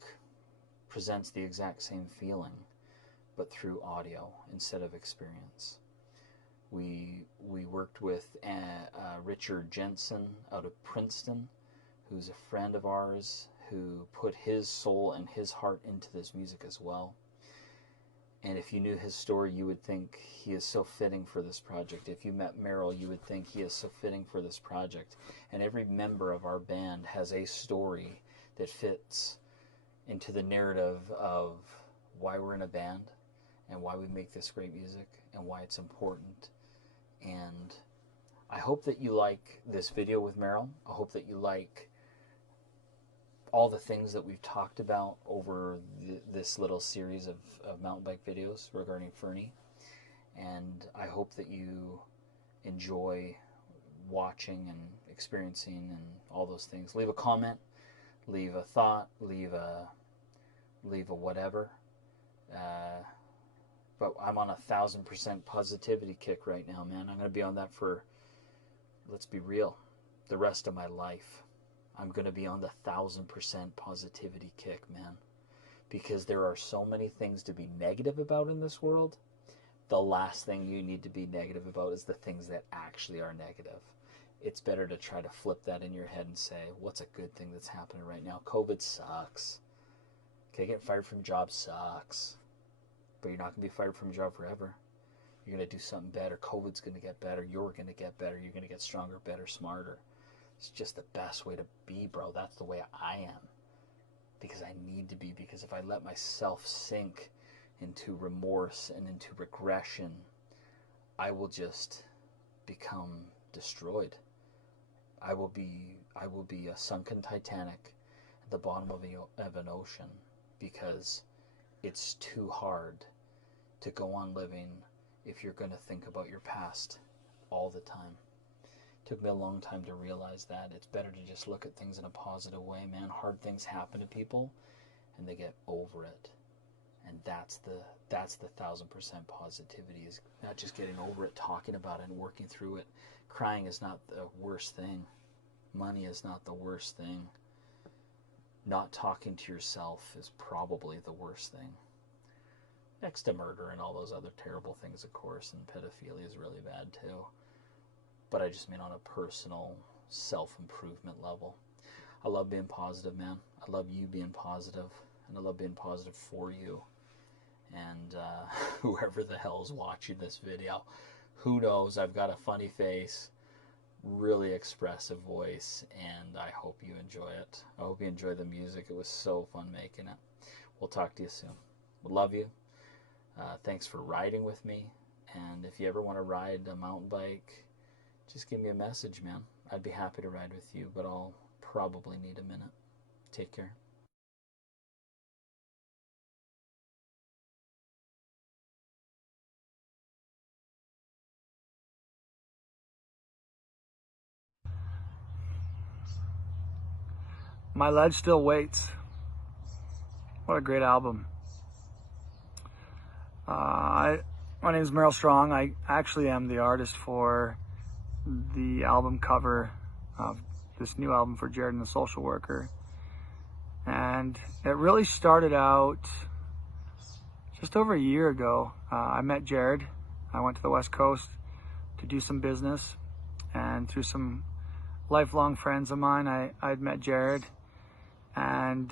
presents the exact same feeling, but through audio instead of experience. We worked with Richard Jensen out of Princeton, who's a friend of ours, who put his soul and his heart into this music as well. And if you knew his story, you would think he is so fitting for this project. If you met Merrill, you would think he is so fitting for this project. And every member of our band has a story that fits into the narrative of why we're in a band and why we make this great music and why it's important. And I hope that you like this video with Merrill. I hope that you like all the things that we've talked about over this little series of mountain bike videos regarding Fernie. And I hope that you enjoy watching and experiencing and all those things. Leave a comment, leave a thought, leave a whatever. But I'm on 1,000% positivity kick right now, man. I'm going to be on that for, let's be real, the rest of my life. I'm going to be on the 1,000% positivity kick, man. Because there are so many things to be negative about in this world. The last thing you need to be negative about is the things that actually are negative. It's better to try to flip that in your head and say, what's a good thing that's happening right now? COVID sucks. Okay, getting fired from a job sucks. But you're not going to be fired from a job forever. You're going to do something better. COVID's going to get better. You're going to get better. You're going to get stronger, better, smarter. It's just the best way to be, bro. That's the way I am. Because I need to be. Because if I let myself sink into remorse and into regression, I will just become destroyed. I will be a sunken Titanic at the bottom of an ocean, because it's too hard to go on living if you're going to think about your past all the time. It took me a long time to realize that. It's better to just look at things in a positive way, man. Hard things happen to people and they get over it. And that's the 1,000% positivity, is not just getting over it, talking about it and working through it. Crying is not the worst thing. Money is not the worst thing. Not talking to yourself is probably the worst thing. Next to murder and all those other terrible things, of course, and pedophilia is really bad too. but I just mean on a personal self-improvement level. I love being positive, man. I love you being positive, and I love being positive for you. And whoever the hell is watching this video, who knows? I've got a funny face, really expressive voice, and I hope you enjoy it. I hope you enjoy the music. It was so fun making it. We'll talk to you soon. Love you. Thanks for riding with me. And if you ever want to ride a mountain bike, just give me a message, man. I'd be happy to ride with you, but I'll probably need a minute. Take care. My Ledge Still Waits. What a great album. My name is Merrill Strong. I actually am the artist for the album cover of this new album for Jared and the Social Worker. And it really started out just over a year ago. I met Jared. I went to the West Coast to do some business, and through some lifelong friends of mine, I'd met Jared, and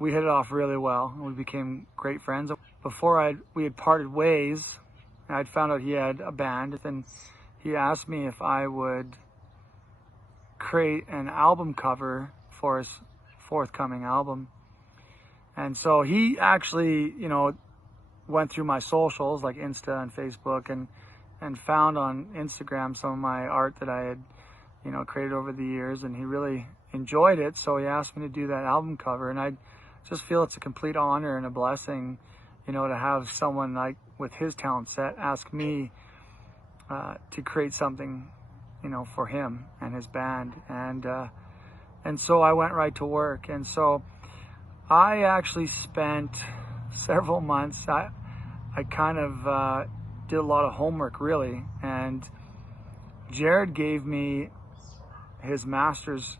we hit it off really well. We became great friends. Before we had parted ways, I'd found out he had a band, and he asked me if I would create an album cover for his forthcoming album. And so he actually, went through my socials like Insta and Facebook, and found on Instagram some of my art that I had, created over the years, and he really enjoyed it. So he asked me to do that album cover, and I just feel it's a complete honor and a blessing, to have someone like with his talent set ask me to create something, for him and his band. And so I went right to work. And so I actually spent several months, I kind of did a lot of homework, really. And Jared gave me his masters,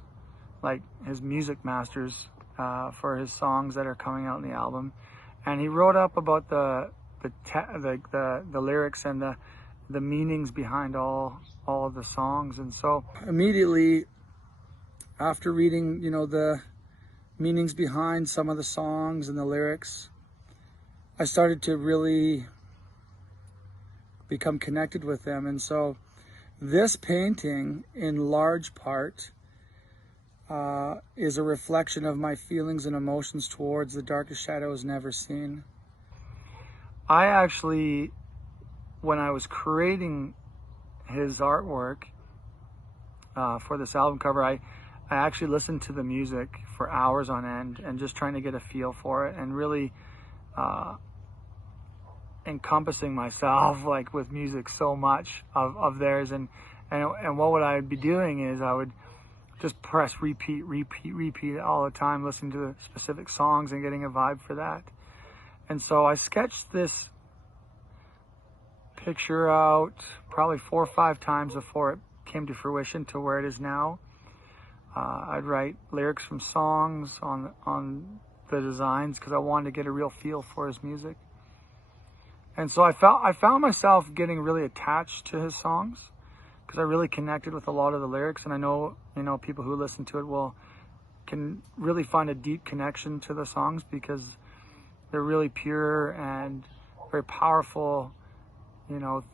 like his music masters, for his songs that are coming out in the album. And he wrote up about the lyrics and the meanings behind all of the songs. And so immediately after reading, the meanings behind some of the songs and the lyrics, I started to really become connected with them. And so this painting, in large part, is a reflection of my feelings and emotions towards The Darkest Shadows Never Seen. I actually, when I was creating his artwork for this album cover, I actually listened to the music for hours on end and just trying to get a feel for it, and really encompassing myself like with music so much of theirs. And what would I be doing is I would just press repeat all the time, listening to the specific songs and getting a vibe for that. And so I sketched this picture out probably 4 or 5 times before it came to fruition to where it is now. I'd write lyrics from songs on the designs because I wanted to get a real feel for his music. And so I found myself getting really attached to his songs because I really connected with a lot of the lyrics, and I know people who listen to it can really find a deep connection to the songs because they're really pure and very powerful,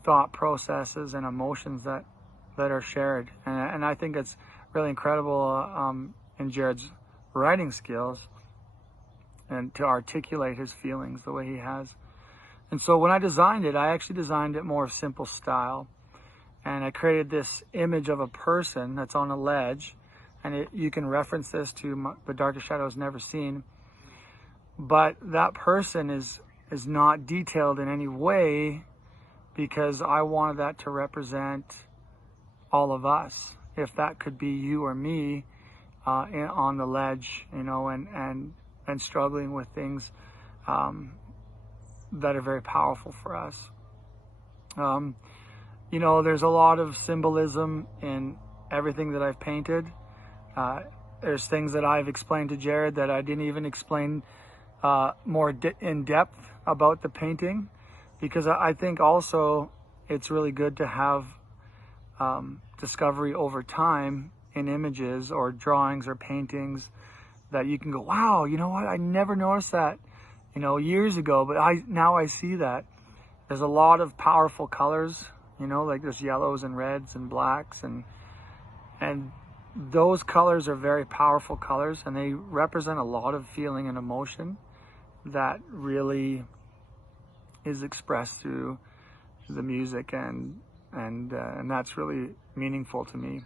thought processes and emotions that are shared. And I think it's really incredible in Jared's writing skills and to articulate his feelings the way he has. And so when I designed it, I actually designed it more simple style. And I created this image of a person that's on a ledge. And you can reference this to The Darkest Shadows Never Seen. But that person is not detailed in any way because I wanted that to represent all of us. If that could be you or me on the ledge, and struggling with things that are very powerful for us. There's a lot of symbolism in everything that I've painted. There's things that I've explained to Jared that I didn't even explain more in depth about the painting, because I think also it's really good to have discovery over time in images or drawings or paintings that you can go, wow, you know what, I never noticed that, you know, years ago, but now I see that. There's a lot of powerful colors, you know, like there's yellows and reds and blacks, and those colors are very powerful colors, and they represent a lot of feeling and emotion that really is expressed through the music, and that's really meaningful to me.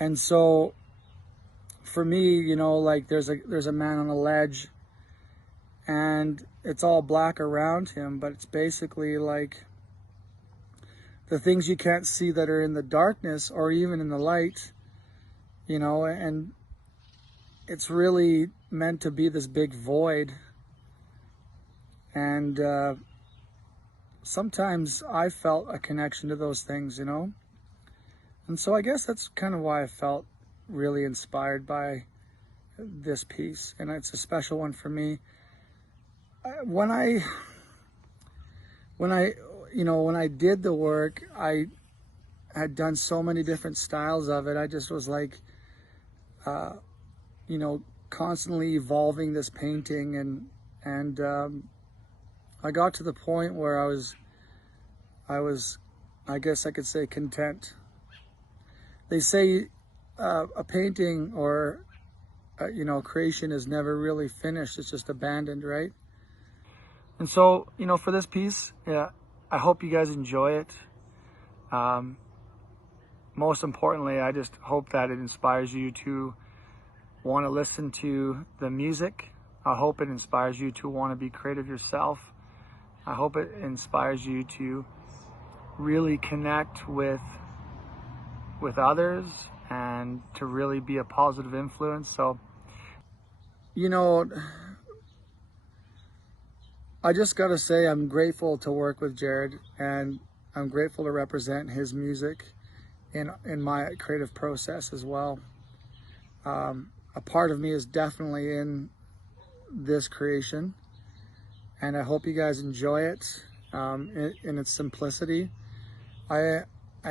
And so for me, you know, like there's a man on a ledge, and it's all black around him, but it's basically like the things you can't see that are in the darkness or even in the light, you know, and it's really meant to be this big void. And sometimes I felt a connection to those things, you know, and so I guess that's kind of why I felt really inspired by this piece, and it's a special one for me. When I did the work, I had done so many different styles of it. I just was like, you know, constantly evolving this painting, and I got to the point where I was, I guess I could say, content. They say a painting or you know, creation is never really finished; it's just abandoned, right? And so, you know, for this piece, yeah, I hope you guys enjoy it. Most importantly, I just hope that it inspires you to want to listen to the music. I hope it inspires you to want to be creative yourself. I hope it inspires you to really connect with others and to really be a positive influence. So, you know, I just got to say I'm grateful to work with Jared, and I'm grateful to represent his music in my creative process as well. A part of me is definitely in this creation, and I hope you guys enjoy it in its simplicity. I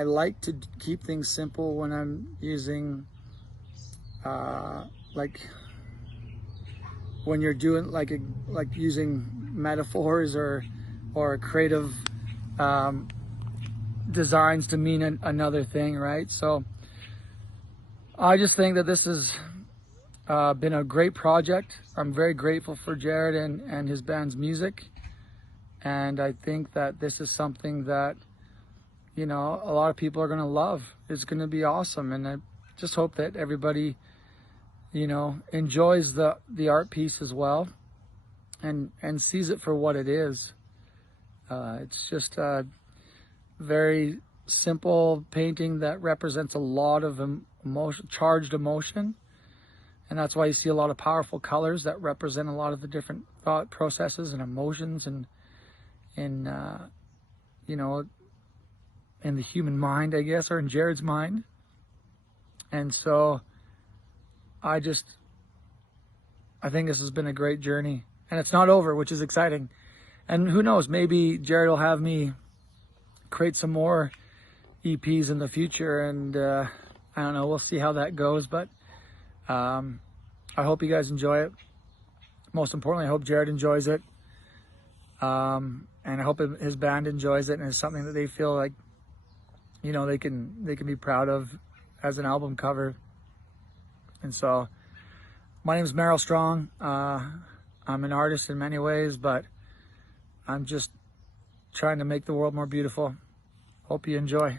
like to keep things simple when I'm using like when you're doing like using metaphors or creative designs to mean another thing, right? So I just think that this has been a great project. I'm very grateful for Jared and his band's music, and I think that this is something that, you know, a lot of people are going to love. It's going to be awesome, and I just hope that everybody, you know, enjoys the art piece as well, and sees it for what it is. It's just a very simple painting that represents a lot of emotion, charged emotion, and that's why you see a lot of powerful colors that represent a lot of the different thought processes and emotions, and you know, in the human mind, I guess, or in Jared's mind. And so I think this has been a great journey, and it's not over, which is exciting. And who knows, maybe Jared will have me create some more EPs in the future, and I don't know, we'll see how that goes, but I hope you guys enjoy it. Most importantly, I hope Jared enjoys it, and I hope his band enjoys it, and it's something that they feel like, you know, they can be proud of as an album cover. And so my name is Merrill Strong. I'm an artist in many ways, but I'm just trying to make the world more beautiful. Hope you enjoy.